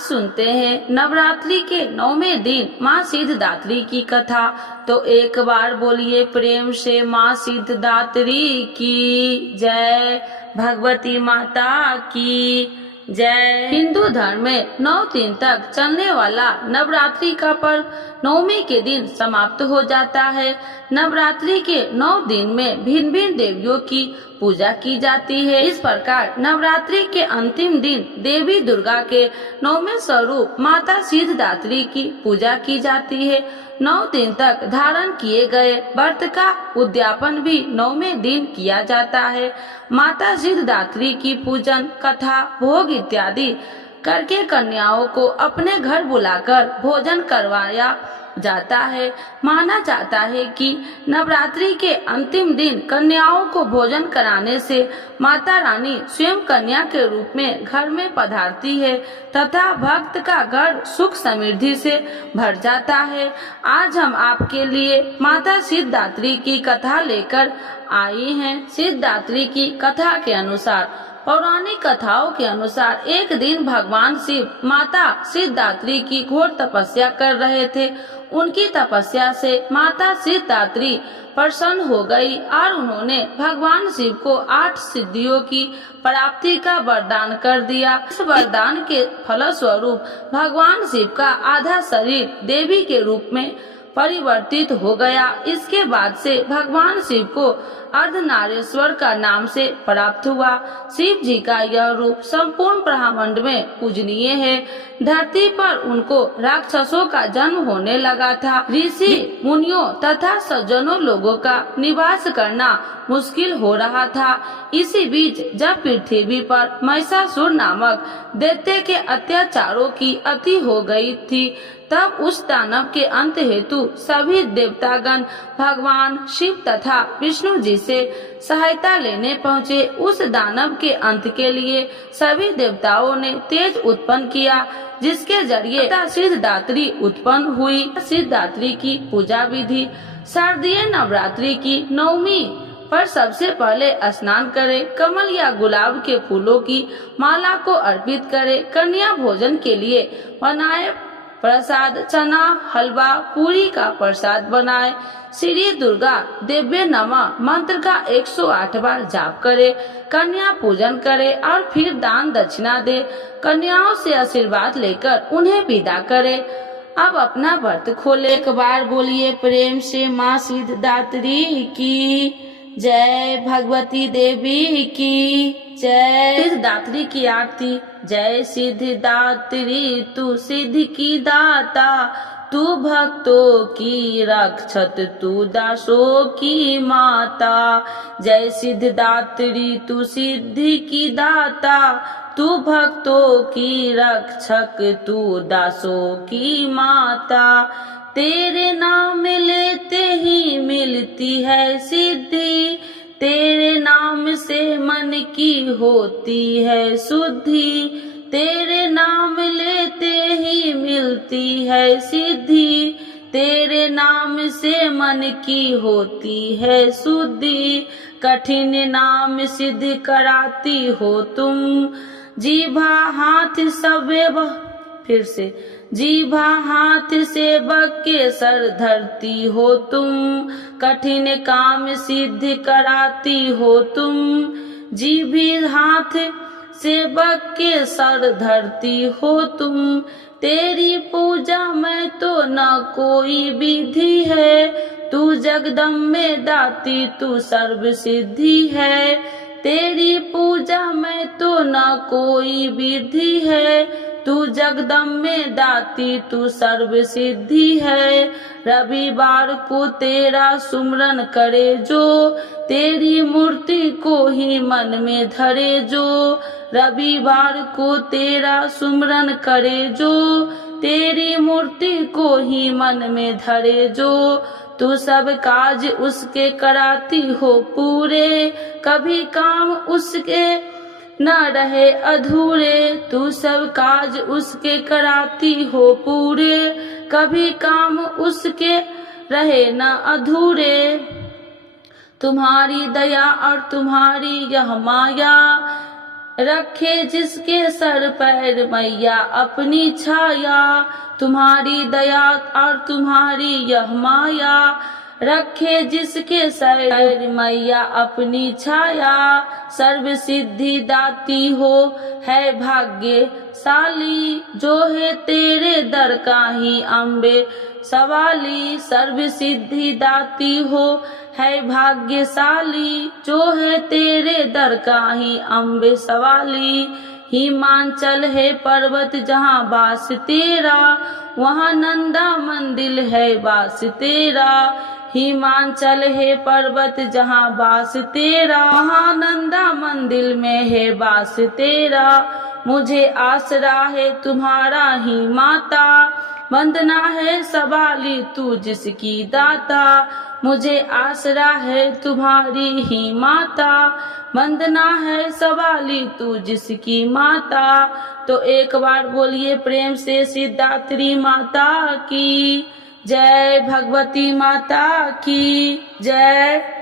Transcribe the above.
आज सुनते हैं नवरात्रि के 9वें दिन माँ सिद्धिदात्री की कथा। तो एक बार बोलिए प्रेम से माँ सिद्धिदात्री की जय, भगवती माता की जय। हिंदू धर्म में 9 दिन तक चलने वाला नवरात्रि का पर्व 9वें के दिन समाप्त हो जाता है। नवरात्रि के 9 दिन में भिन्न भिन्न देवियों की पूजा की जाती है। इस प्रकार नवरात्रि के अंतिम दिन देवी दुर्गा के 9वें स्वरूप माता सिद्धिदात्री की पूजा की जाती है। 9 दिन तक धारण किए गए व्रत का उद्यापन भी 9वें दिन किया जाता है। माता सिद्धिदात्री की पूजन, कथा, भोग इत्यादि करके कन्याओं को अपने घर बुलाकर भोजन करवाया जाता है। माना जाता है कि नवरात्रि के अंतिम दिन कन्याओं को भोजन कराने से माता रानी स्वयं कन्या के रूप में घर में पधारती है तथा भक्त का घर सुख समृद्धि से भर जाता है। आज हम आपके लिए माता सिद्धिदात्री की कथा लेकर आई हैं। सिद्धिदात्री की कथा के अनुसार, पौराणिक कथाओं के अनुसार एक दिन भगवान शिव माता सिद्धिदात्री की घोर तपस्या कर रहे थे। उनकी तपस्या से माता सिद्धिदात्री प्रसन्न हो गई और उन्होंने भगवान शिव को 8 सिद्धियों की प्राप्ति का वरदान कर दिया। इस वरदान के फलस्वरूप भगवान शिव का आधा शरीर देवी के रूप में परिवर्तित हो गया। इसके बाद से भगवान शिव को अर्धनारीश्वर का नाम से प्राप्त हुआ। शिव जी का यह रूप संपूर्ण ब्रह्मांड में पूजनीय है। धरती पर उनको राक्षसों का जन्म होने लगा था। ऋषि मुनियों तथा सज्जनों लोगों का निवास करना मुश्किल हो रहा था। इसी बीच जब पृथ्वी पर महिषासुर नामक दैत्य के अत्याचारों की अति हो गई थी, तब उस दानव के अंत हेतु सभी देवतागण भगवान शिव तथा विष्णु जी से सहायता लेने पहुँचे। उस दानव के अंत के लिए सभी देवताओं ने तेज उत्पन्न किया, जिसके जरिए सिद्धिदात्री उत्पन्न हुई। सिद्धिदात्री की पूजा विधि। शारदीय नवरात्रि की 9वीं पर सबसे पहले स्नान करें। कमल या गुलाब के फूलों की माला को अर्पित करें। कन्या भोजन के लिए बनाए प्रसाद चना, हलवा, पूरी का प्रसाद बनाए। श्री दुर्गा देव्य नमः मंत्र का 108 बार जाप करे। कन्या पूजन करे और फिर दान दक्षिणा दे। कन्याओं से आशीर्वाद लेकर उन्हें विदा करे। अब अपना व्रत खोले। एक बार बोलिए प्रेम से माँ सिद्धिदात्री की जय, भगवती देवी की जय। सिद्धिदात्री की आरती। जय सिद्धिदात्री तू सिद्धि की दाता, तू भक्तों की रक्षक, तू दासों की माता। जय सिद्धिदात्री तू सिद्धि की दाता, तू भक्तों की रक्षक, तू दासों की माता। तेरे नाम लेते ही मिलती है सिद्धि, तेरे नाम से मन की होती है शुद्धि। तेरे नाम लेते ही मिलती है सिद्धि, तेरे नाम से मन की होती है शुद्धि। कठिन नाम सिद्ध कराती हो तुम, जीभा हाथ सबे फिर से जीभा हाथ से बग के सर धरती हो तुम। कठिन काम सिद्ध कराती हो तुम, जीभी हाथ से बग के सर धरती हो तुम। तेरी पूजा में तो न कोई विधि है, तू जगदम्बे दाती तू सर्व सिद्धि है। तेरी पूजा में तो न कोई विधि है, तू जगदम्बे दाती तू सर्व सिद्धि है। रविवार को तेरा सुमरन करे जो, तेरी मूर्ति को ही मन में धरे जो। रविवार को तेरा सुमरन करे जो, तेरी मूर्ति को ही मन में धरे जो। तू सब काज उसके कराती हो पूरे, कभी काम उसके न रहे अधूरे। तू सब काज उसके कराती हो पूरे, कभी काम उसके रहे न अधूरे। तुम्हारी दया और तुम्हारी यह माया रखे जिसके सर पैर मैया अपनी छाया, तुम्हारी दया और तुम्हारी यह माया, रखे जिसके सर मैया अपनी छाया, सर्व सिद्धि दाती हो है भाग्यशाली, जो है तेरे दर का ही अम्बे सवाली, सर्व सिद्धि दाती हो है भाग्यशाली, जो है तेरे दर का ही अम्बे सवाली, हिमांचल है पर्वत जहाँ वास तेरा, वहाँ नंदा मंदिर है वास तेरा, हिमांचल है पर्वत जहाँ वास तेरा, वहाँ नंदा मंदिर में है वास तेरा, मुझे आसरा है तुम्हारा ही माता, वंदना है सवाली तू जिसकी दाता, मुझे आसरा है तुम्हारी ही माता, वंदना है सवाली तू जिसकी माता। तो एक बार बोलिए प्रेम से सिद्धात्री माता की जय, भगवती माता की जय।